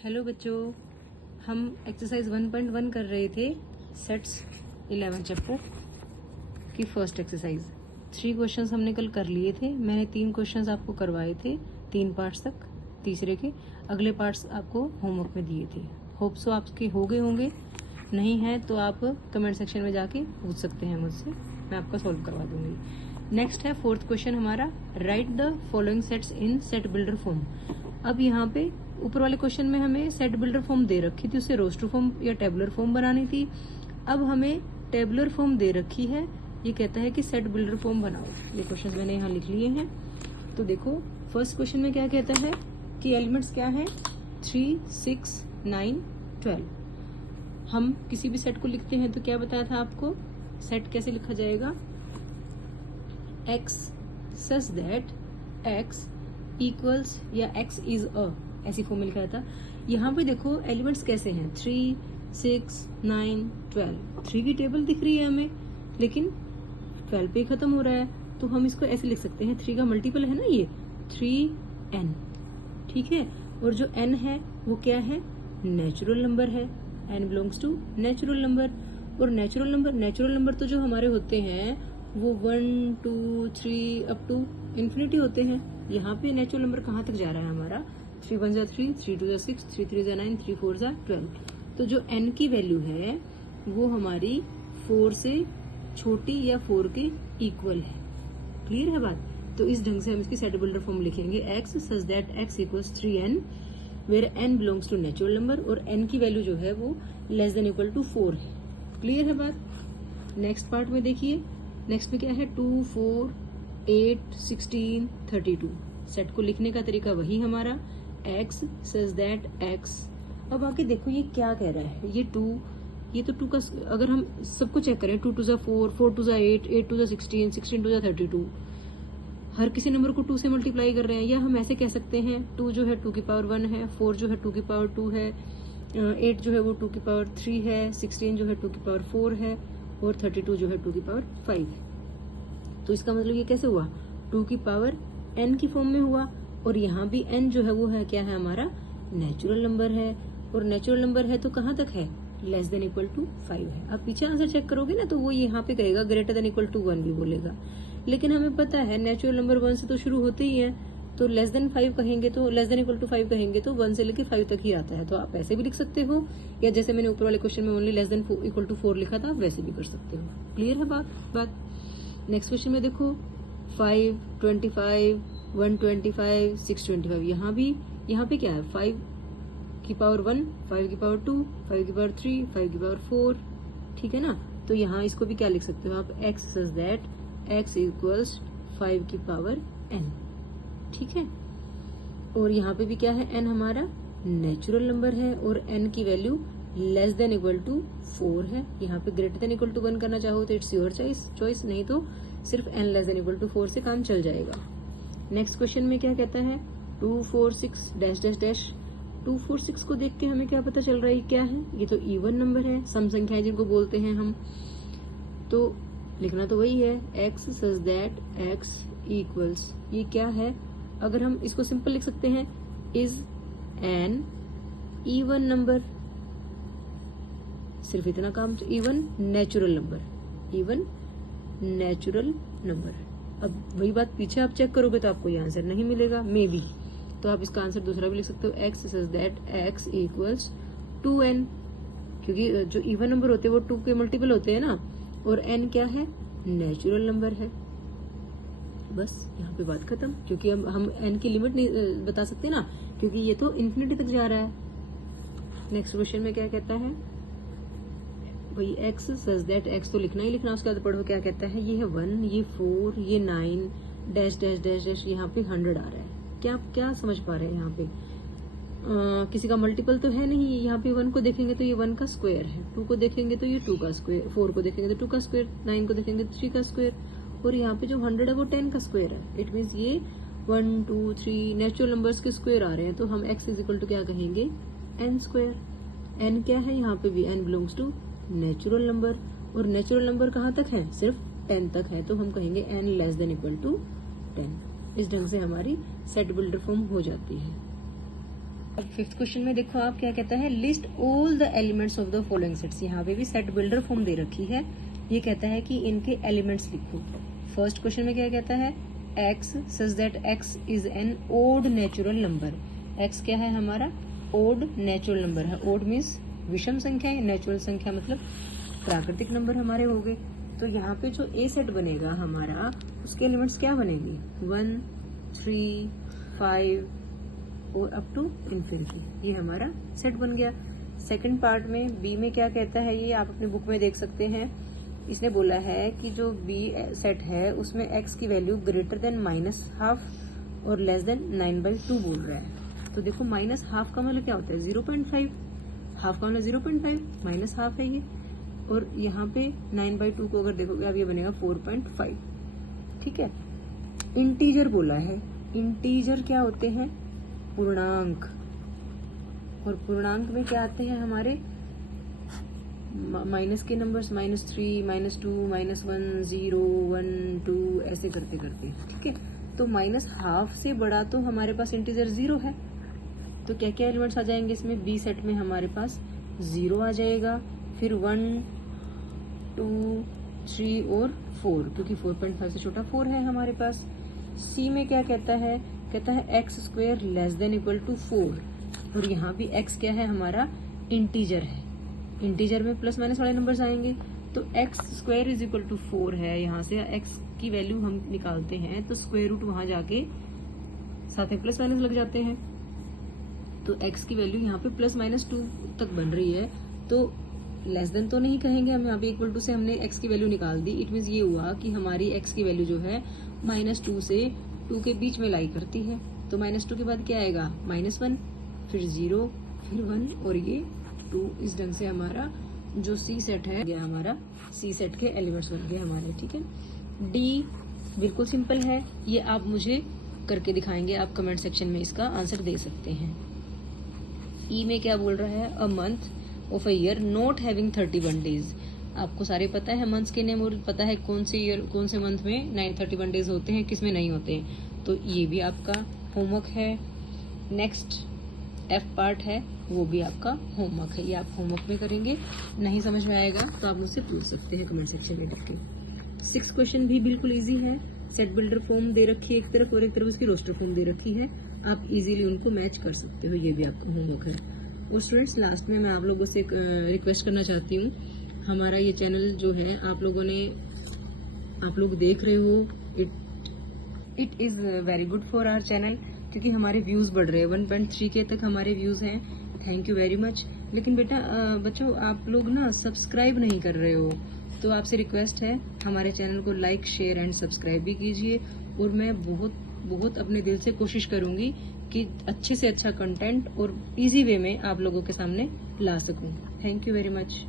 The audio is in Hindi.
हेलो बच्चों, हम एक्सरसाइज 1.1 कर रहे थे सेट्स 11 चैप्टर की फर्स्ट एक्सरसाइज। 3 क्वेश्चंस हमने कल कर लिए थे। मैंने 3 क्वेश्चंस आपको करवाए थे 3 पार्ट्स तक। तीसरे के अगले पार्ट्स आपको होमवर्क में दिए थे। होप सो आपके हो गए होंगे, नहीं है तो आप कमेंट सेक्शन में जाके पूछ सकते हैं मुझसे, मैं आपका सॉल्व करवा दूंगी। नेक्स्ट है 4th क्वेश्चन हमारा, right the following sets in set builder form. अब यहाँ पे ऊपर वाले क्वेश्चन में हमें सेट बिल्डर फॉर्म दे रखी थी, उससे रोस्टर फॉर्म या टेबुलर फॉर्म बनानी थी। अब हमें टेबुलर फॉर्म दे रखी है, ये कहता है कि सेट बिल्डर फॉर्म बनाओ। ये क्वेश्चन मैंने यहाँ लिख लिए हैं। तो देखो फर्स्ट क्वेश्चन में क्या कहता है कि एलिमेंट्स क्या है, 3, 6, 9, 12। हम किसी भी सेट को लिखते हैं तो क्या बताया था आपको, सेट कैसे लिखा जाएगा, x such that x equals या x इज अ, ऐसी फॉर्म में लिखा था। यहाँ पे देखो एलिमेंट्स कैसे हैं, 3, 6, 9, 12। 3 की टेबल दिख रही है हमें, लेकिन 12 पे खत्म हो रहा है, तो हम इसको ऐसे लिख सकते हैं, 3 का मल्टीपल है ना ये, 3n, ठीक है। और जो n है वो क्या है, नेचुरल नंबर है, n belongs to natural number. और नेचुरल नंबर तो जो हमारे होते हैं वो 1, 2, 3 अप टू इन्फिनिटी होते हैं। यहाँ पे नेचुरल नंबर कहाँ तक जा रहा है हमारा, 3 1 जा 3, 3 2 जा 6, 3 3 जा 9, 3 4 जा 12। तो जो n की वैल्यू है वो हमारी 4 से छोटी या 4 के इक्वल है। क्लियर है बात। तो इस ढंग से हम इसकी सेट बिल्डर फॉर्म लिखेंगे, x such that x equals 3n where n belongs to natural number, और n की वैल्यू जो है वो लेस देन इक्वल टू 4 है। क्लियर है बात। नेक्स्ट पार्ट में देखिए, नेक्स्ट में क्या है, 2, 4, 8, 16, 32। सेट को लिखने का तरीका वही हमारा, x सच दैट x। अब आके देखो ये क्या कह रहा है, ये 2, ये तो 2 का, अगर हम सबको चेक करें, 2 2 जा 4, 4 2 जा 8, 8 2 जा 16, 16 2 जा 32। हर किसी नंबर को 2 से मल्टीप्लाई कर रहे हैं। या हम ऐसे कह सकते हैं, 2 जो है 2 की पावर 1 है, 4 जो है 2 की पावर 2 है, 8 जो है वो 2 की पावर 3 है, 16 जो है 2 की पावर 4 है, और 32 जो है 2 की पावर 5 है। तो इसका मतलब ये कैसे हुआ, 2 की पावर n की फॉर्म में हुआ। और यहाँ भी n जो है वो है क्या है हमारा, नेचुरल नंबर है। और नेचुरल नंबर है तो कहाँ तक है, लेस देन इक्वल टू 5 है। अब पीछे आंसर चेक करोगे ना तो वो यहाँ पे कहेगा ग्रेटर देन इक्वल टू 1 भी बोलेगा, लेकिन हमें पता है नेचुरल नंबर 1 से तो शुरू होते ही है, तो लेस देन 5 कहेंगे, तो लेस देन इक्वल टू 5 कहेंगे तो 1 से लेके 5 तक ही आता है। तो आप ऐसे भी लिख सकते हो, या जैसे मैंने ऊपर वाले क्वेश्चन में only less than equal to 4 लिखा था, वैसे भी कर सकते हो। क्लियर है बात। नेक्स्ट क्वेश्चन में देखो, 5, 25, 125, 625। यहाँ पे क्या है, 5 की पावर 1, 5 की पावर 2, 5 की पावर 3, 5 की पावर 4, ठीक है ना। तो यहाँ इसको भी क्या लिख सकते हो आप, x such that x equals 5 की पावर n, ठीक है। और यहाँ पे भी क्या है, n हमारा नेचुरल नंबर है, और n की value less than equal to 4 है। यहाँ पे ग्रेटर देन इक्वल टू 1 करना चाहो तो इट्स योर चॉइस, नहीं तो सिर्फ n less than equal to 4 से काम चल जाएगा। नेक्स्ट क्वेश्चन में क्या कहता है, 2, 4, 6 डैश डैश डैश। 2, 4, 6 को देख के हमें क्या पता चल रहा है, क्या है, ये तो इवन नंबर है, सम संख्याएं जिनको बोलते हैं हम। तो लिखना तो वही है, x such that x equals, ये क्या है, अगर हम इसको सिंपल लिख सकते हैं, इज एन इवन नंबर। सिर्फ इतना काम, इवन नेचुरल नंबर। अब वही बात पीछे आप चेक करोगे तो आपको ये आंसर नहीं मिलेगा, मे बी, तो आप इसका आंसर दूसरा भी लिख सकते हो, x such that x equals 2n, क्योंकि जो इवन नंबर होते हैं वो 2 के मल्टीपल होते हैं ना, और n क्या है, नेचुरल नंबर है। बस यहाँ पे बात खत्म, क्योंकि हम n की लिमिट नहीं बता सकते ना, क्योंकि ये तो इन्फिनिटी तक जा रहा है। नेक्स्ट क्वेश्चन में क्या कहता है, वही x सच दैट x तो लिखना ही लिखना, उसके बाद पढ़ो क्या कहता है, ये है 1, ये 4, ये 9 डैश डैश डैश डैश, यहाँ पे 100 आ रहा है। क्या समझ पा रहे हैं यहाँ पे, किसी का मल्टीपल तो है नहीं। यहाँ पे 1 को देखेंगे तो ये 1 का स्क्वायर है, 2 को देखेंगे तो ये 2 का स्क्वायर, 4 को देखेंगे तो 2 का स्क्वायर, 9 को देखेंगे तो 3 का स्क्वायर, और यहाँ पे जो 100 है वो 10 का स्क्वायर है। इट मीन्स ये 1, 2, 3 नेचुरल नंबर्स के स्क्वायर आ रहे हैं, तो हम x इज इक्वल टू क्या कहेंगे, n स्क्वायर। n क्या है, यहाँ पे भी n belongs to natural number, और नेचुरल नंबर कहाँ तक है, सिर्फ 10 तक है, तो हम कहेंगे n less than equal to 10। इस ढंग से हमारी सेट बिल्डर फॉर्म हो जाती है। अब फिफ्थ क्वेश्चन में देखो आप क्या कहता है, list all the elements of the following sets. यहाँ पे भी सेट बिल्डर फॉर्म दे रखी है। ये कहता है कि इनके एलिमेंट्स लिखो। फर्स्ट क्वेश्चन में क्या कहता है, x such that x is an odd natural number. x क्या है हमारा, ओड नेचुरल नंबर है। ओड मीन्स विषम संख्या है, नेचुरल संख्या मतलब प्राकृतिक नंबर हमारे हो गए। तो यहाँ पे जो ए सेट बनेगा हमारा, उसके एलिमेंट्स क्या बनेगी, 1, 3, 5 और अप टू इन्फिनिटी। ये हमारा सेट बन गया। सेकंड पार्ट में बी में क्या कहता है, ये आप अपनी बुक में देख सकते हैं। इसने बोला है कि जो बी सेट है उसमें x की वैल्यू ग्रेटर देन -12 और लेस देन 9/2 बोल रहा है। तो देखो -12 का मतलब क्या होता है, 0.5, हाफ का मतलब 0.5, -12 है ये। और यहाँ पे 9/2 को अगर देखोगे आप, ये बनेगा 4.5। ठीक है। इंटीजर बोला है, इंटीजर क्या होते हैं, पूर्णांक। और पूर्णांक में क्या आते हैं हमारे माइनस के नंबर्स, -3, -2, -1, 0, 1, 2 ऐसे करते करते। ठीक है। तो -12 से बड़ा तो हमारे पास इंटीजर 0 है। तो क्या क्या एलिमेंट्स आ जाएंगे इसमें, बी सेट में हमारे पास 0 आ जाएगा, फिर 1, 2, 3 और 4, क्योंकि 4.5 से छोटा 4 है हमारे पास। सी में क्या कहता है, कहता है x² less than equal to 4। और यहाँ भी x क्या है हमारा, इंटीजर है। इंटीजर में प्लस माइनस वाले नंबर्स आएंगे। तो x² इज इक्वल टू 4 है। यहाँ से x की वैल्यू हम निकालते हैं तो स्क्वायर रूट वहां जाके साथ में प्लस माइनस लग जाते हैं। तो x की वैल्यू यहाँ पे +-2 तक बन रही है। तो लेस देन तो नहीं कहेंगे हम, यहाँ पे इक्वल टू से हमने x की वैल्यू निकाल दी। इट मीन्स ये हुआ कि हमारी x की वैल्यू जो है -2 से 2 के बीच में लाई करती है। तो -2 के बाद क्या आएगा, -1, फिर 0, फिर 1 और ये 2। इस ढंग से हमारा जो सी सेट है गया, हमारा सी सेट के एलिमेंट्स बन गए हमारे। ठीक है। डी बिल्कुल सिंपल है, ये आप मुझे करके दिखाएंगे, आप कमेंट सेक्शन में इसका आंसर दे सकते हैं। ई में क्या बोल रहा है, a month of a year not having 31 days. आपको सारे पता है मंथ्स के नेम, और पता है कौन से ईयर, कौन से मंथ में 31 डेज होते हैं, किस में नहीं होते हैं। तो ये भी आपका होमवर्क है। नेक्स्ट एफ पार्ट है, वो भी आपका होमवर्क है। ये आप होमवर्क में करेंगे। नहीं समझ में आएगा तो आप मुझसे पूछ सकते हैं कमेंट सेक्शन में लिख के। 6 क्वेश्चन भी बिल्कुल इजी है। सेट बिल्डर फॉर्म दे रखी है एक तरफ, और एक तरफ उसकी रोस्टर फॉर्म दे रखी है। आप इजीली उनको मैच कर सकते हो। ये भी आपका होमवर्क है। और स्टूडेंट्स, लास्ट में मैं आप लोगों से रिक्वेस्ट करना चाहती हूँ, हमारा ये चैनल जो है आप लोग देख रहे हो, it is very good for our channel, क्योंकि हमारे व्यूज़ बढ़ रहे हैं। 1.3K तक हमारे व्यूज़ हैं। Thank you very much. लेकिन बेटा बच्चों, आप लोग ना सब्सक्राइब नहीं कर रहे हो। तो आपसे रिक्वेस्ट है, हमारे चैनल को लाइक, शेयर एंड सब्सक्राइब भी कीजिए। और मैं बहुत अपने दिल से कोशिश करूंगी कि अच्छे से अच्छा कंटेंट और इजी वे में आप लोगों के सामने ला सकूं। Thank you very much.